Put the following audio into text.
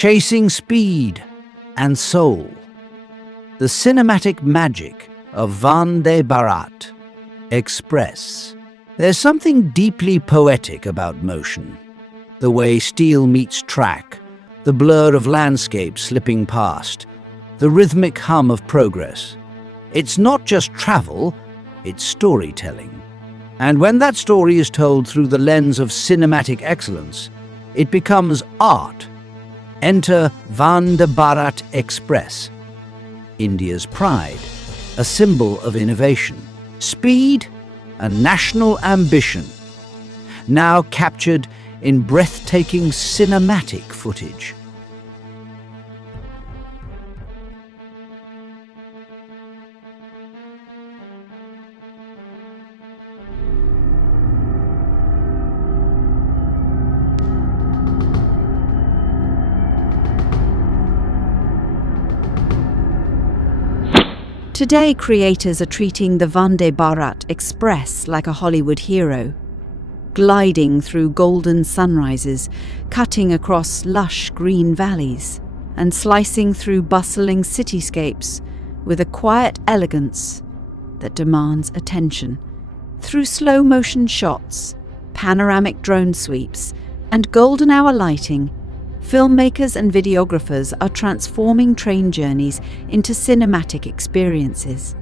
chasing speed and soul. The cinematic magic of Vande Bharat Express. There's something deeply poetic about motion. The way steel meets track, the blur of landscape slipping past, the rhythmic hum of progress. It's not just travel, it's storytelling. And when that story is told through the lens of cinematic excellence, it becomes art. Enter Vande Bharat Express, India's pride, a symbol of innovation, speed, and national ambition, now captured in breathtaking cinematic footage. Today, creators are treating the Vande Bharat Express like a Hollywood hero, gliding through golden sunrises, cutting across lush green valleys, and slicing through bustling cityscapes with a quiet elegance that demands attention. Through slow-motion shots, panoramic drone sweeps, and golden hour lighting, filmmakers and videographers are transforming train journeys into cinematic experiences.